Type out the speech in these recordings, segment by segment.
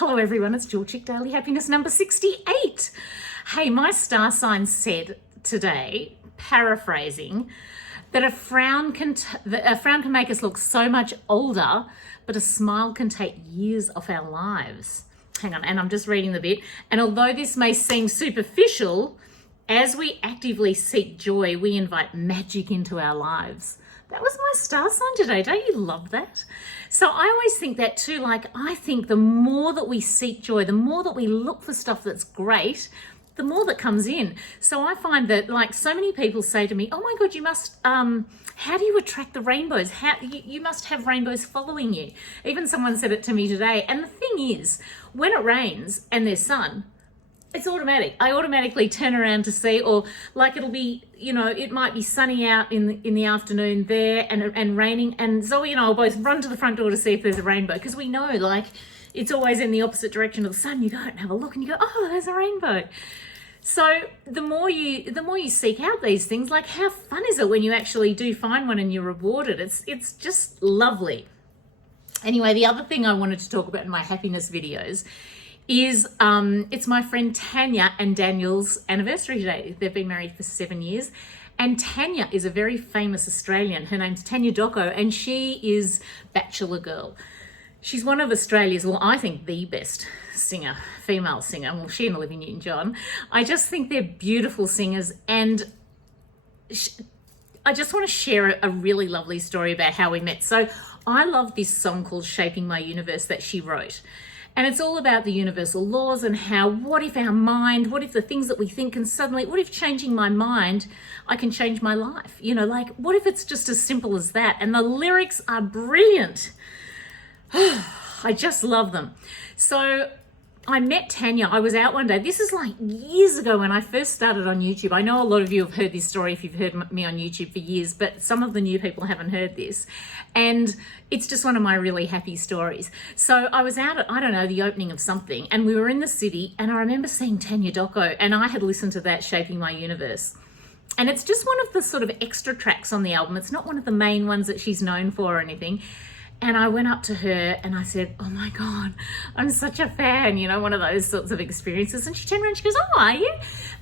Hello everyone, it's Jewelchic Daily Happiness number 68. Hey, my star sign said today, paraphrasing, that a frown can make us look so much older, but a smile can take years off our lives. Hang on, and I'm just reading the bit. And although this may seem superficial, as we actively seek joy, we invite magic into our lives. That was my star sign today. Don't you love that? So I always think that too. Like, I think the more that we seek joy, the more that we look for stuff that's great, the more that comes in. So I find that, like, so many people say to me, oh my God, you must, how do you attract the rainbows? You must have rainbows following you. Even someone said it to me today. And the thing is, when it rains and there's sun, it's automatic. I automatically turn around to see, or like it'll be, you know, it might be sunny out in the afternoon there and raining. And Zoe and I will both run to the front door to see if there's a rainbow, because we know, like, it's always in the opposite direction of the sun. You go and have a look and you go, oh, there's a rainbow. So the more you seek out these things, like, how fun is it when you actually do find one and you're rewarded? It's just lovely. Anyway, the other thing I wanted to talk about in my happiness videos is it's my friend Tania and Daniel's anniversary today. They've been married for 7 years. And Tania is a very famous Australian. Her name's Tania Doko, and she is Bachelor girl. She's one of Australia's, well, I think the best singer, female singer. Well, she and Olivia Newton-John. I just think they're beautiful singers. And I just want to share a really lovely story about how we met. So I love this song called Shaping My Universe that she wrote. And it's all about the universal laws and how, what if our mind, what if the things that we think can suddenly, what if changing my mind, I can change my life? You know, like, what if it's just as simple as that? And the lyrics are brilliant. I just love them. So I met Tania. I was out one day. This is like years ago when I first started on YouTube. I know a lot of you have heard this story if you've heard me on YouTube for years, but some of the new people haven't heard this. And it's just one of my really happy stories. So I was out at, I don't know, the opening of something, and we were in the city, and I remember seeing Tania Doko, and I had listened to that Shaping My Universe. And it's just one of the sort of extra tracks on the album. It's not one of the main ones that she's known for or anything. And I went up to her and I said, oh my God, I'm such a fan, you know, one of those sorts of experiences. And she turned around and she goes, oh, are you?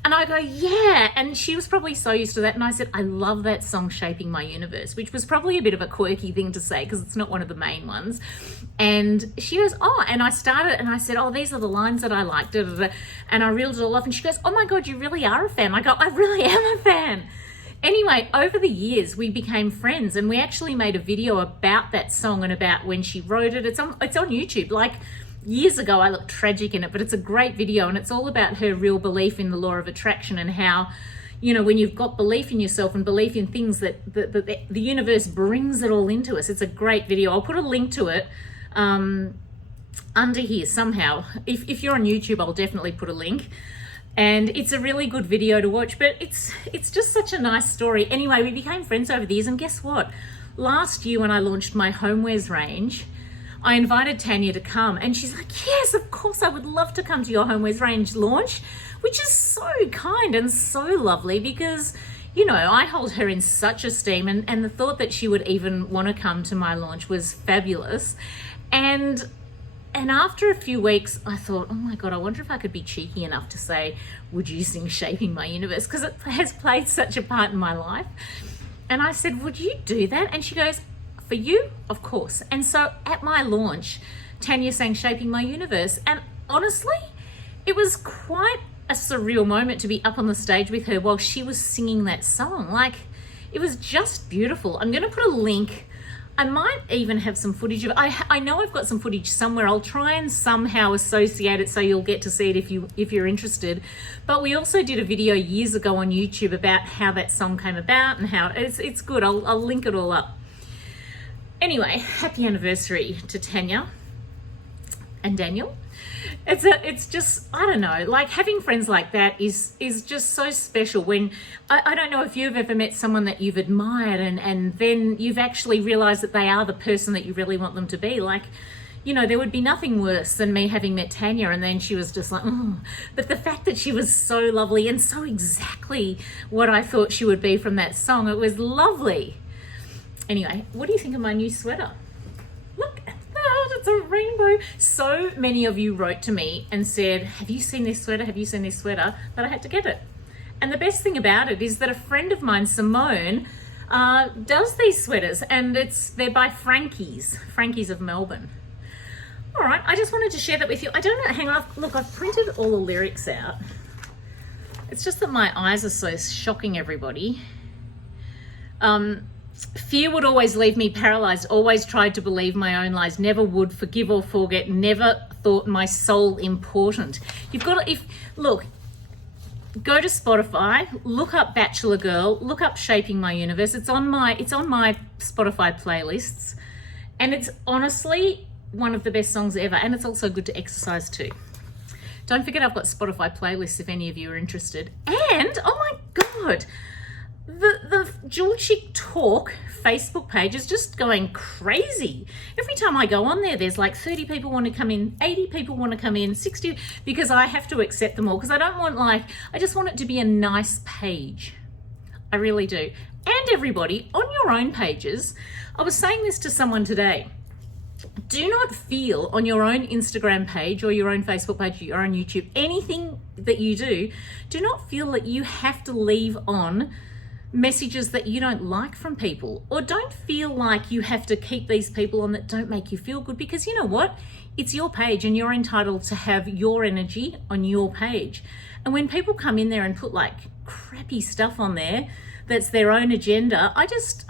And I go, yeah. And she was probably so used to that. And I said, I love that song, Shaping My Universe, which was probably a bit of a quirky thing to say because it's not one of the main ones. And she goes, oh, and I started and I said, oh, these are the lines that I like. Da, da, da. And I reeled it all off. And she goes, oh my God, you really are a fan. I go, I really am a fan. Anyway, over the years, we became friends, and we actually made a video about that song and about when she wrote it. It's on YouTube. Like, years ago, I looked tragic in it, but it's a great video, and it's all about her real belief in the law of attraction and how, you know, when you've got belief in yourself and belief in things, that the universe brings it all into us. It's a great video. I'll put a link to it under here somehow. If you're on YouTube, I'll definitely put a link. And it's a really good video to watch, but it's just such a nice story. Anyway, we became friends over the years, and guess what? Last year when I launched my homewares range, I invited Tania to come, and she's like, yes, of course, I would love to come to your homewares range launch, which is so kind and so lovely because, you know, I hold her in such esteem, and the thought that she would even want to come to my launch was fabulous. And after a few weeks, I thought, oh my God, I wonder if I could be cheeky enough to say, would you sing Shaping My Universe? Because it has played such a part in my life. And I said, would you do that? And she goes, for you, of course. And so at my launch, Tania sang Shaping My Universe. And honestly, it was quite a surreal moment to be up on the stage with her while she was singing that song. Like, it was just beautiful. I'm going to put a link. I might even have some footage of it. I know I've got some footage somewhere. I'll try and somehow associate it so you'll get to see it if you're interested. But we also did a video years ago on YouTube about how that song came about and how it's good. I'll link it all up. Anyway, happy anniversary to Tania and Daniel. It's just, I don't know, like, having friends like that is just so special. When I don't know if you've ever met someone that you've admired and then you've actually realized that they are the person that you really want them to be. Like, you know, there would be nothing worse than me having met Tania and then she was just like, oh. But the fact that she was so lovely and so exactly what I thought she would be from that song, it was lovely. Anyway, what do you think of my new sweater? Look at that. it's a rainbow. So many of you wrote to me and said, have you seen this sweater? Have you seen this sweater? That I had to get it. And the best thing about it is that a friend of mine, Simone, does these sweaters, and they're by Frankie's of Melbourne. All right, I just wanted to share that with you. I don't know, hang on, look, I've printed all the lyrics out. It's just that my eyes are so shocking everybody. Fear would always leave me paralyzed, always tried to believe my own lies, never would forgive or forget, never thought my soul important. You've got to, look, go to Spotify, look up Bachelor Girl, look up Shaping My Universe. It's on my Spotify playlists, and it's honestly one of the best songs ever, and it's also good to exercise too. Don't forget I've got Spotify playlists if any of you are interested. And, oh my God, the Jewelchic Talk Facebook page is just going crazy. Every time I go on there, there's like 30 people want to come in, 80 people want to come in, 60, because I have to accept them all, because I don't want I just want it to be a nice page. I really do. And everybody, on your own pages, I was saying this to someone today, do not feel on your own Instagram page or your own Facebook page, your own YouTube, anything that you do not feel that you have to leave on messages that you don't like from people, or don't feel like you have to keep these people on that don't make you feel good, because you know what? It's your page and you're entitled to have your energy on your page. And when people come in there and put like crappy stuff on there that's their own agenda, I just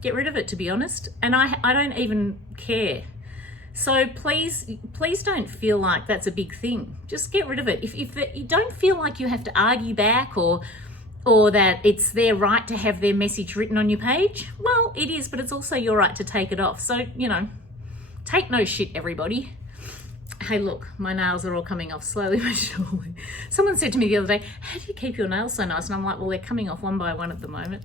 get rid of it, to be honest. And I don't even care. So please don't feel like that's a big thing. Just get rid of it. If you don't feel like you have to argue back, or that it's their right to have their message written on your page, well, it is, but it's also your right to take it off. So, you know, take no shit, everybody. Hey, look, my nails are all coming off slowly but surely. Someone said to me the other day, how do you keep your nails so nice? And I'm like, well, they're coming off one by one at the moment.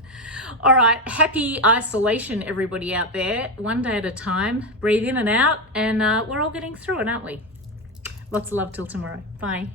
All right, happy isolation, everybody out there. One day at a time, breathe in and out, and we're all getting through it, aren't we? Lots of love till tomorrow. Bye.